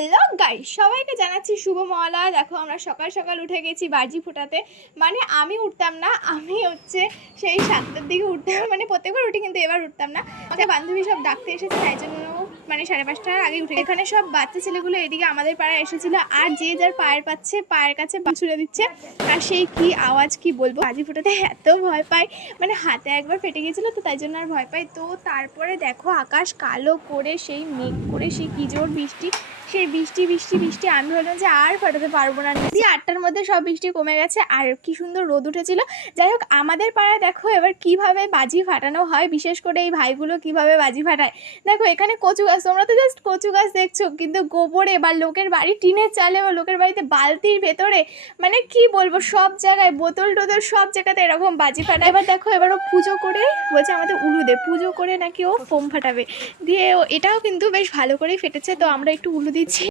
Hello guys, সবাইকে জানাচ্ছি শুভ মহালয়া। দেখো আমরা সকাল সকাল উঠে গেছি বাজি ফোটাতে। মানে আমি উঠতাম না, আমি হচ্ছে সেই 7টার দিকে উঠতাম, মানে প্রত্যেকবার উঠি কিন্তু এবার উঠতাম না। আমাদের বান্ধবী সব ডাকতে এসেছে, তাই জন্য মানে 5:30টার আগে উঠে। এখানে সব বাচ্চা ছেলেগুলো এদিকে আমাদের পাড়ায় এসেছিল, আর যে যার পায়ের পাচ্ছে পায়ের কাছে পা ছুড়ে দিচ্ছে। আর সেই কি আওয়াজ কি বলবো, বাজি ফোটাতে এত ভয় পাই, মানে হাতে একবার ফেটে গেছিলো তো তাই জন্য আর ভয় পাই। তো তারপরে দেখো আকাশ কালো করে সেই মেঘ করে সেই কি জোর বৃষ্টি, সেই বৃষ্টি বৃষ্টি বৃষ্টি আমি ভাবলাম যে আর ফাটাতে পারবো না। দিয়ে 8টার মধ্যে সব বৃষ্টি কমে গেছে, আর কি সুন্দর রোদ উঠেছিল। যাই হোক, আমাদের পাড়ায় দেখো এবার কিভাবে বাজি ফাটানো হয়, বিশেষ করে এই ভাইগুলো কিভাবে বাজি ফাটায়। দেখো এখানে কচু গাছ, তোমরা তো জাস্ট কচু গাছ দেখছো, কিন্তু গোবরে বা লোকের বাড়ি টিনের চালে বা লোকের বাড়িতে বালতির ভেতরে, মানে কি বলবো, সব জায়গায় বোতল টোতল সব জায়গাতে এরকম বাজি ফাটায়। এবার দেখো এবার ও পুজো করে বলছে আমাদের উলু দে, পুজো করে নাকি ও ফোম ফাটাবে। দিয়ে এটাও কিন্তু বেশ ভালো করেই ফেটেছে, তো আমরা একটু উলু দিচ্ছি।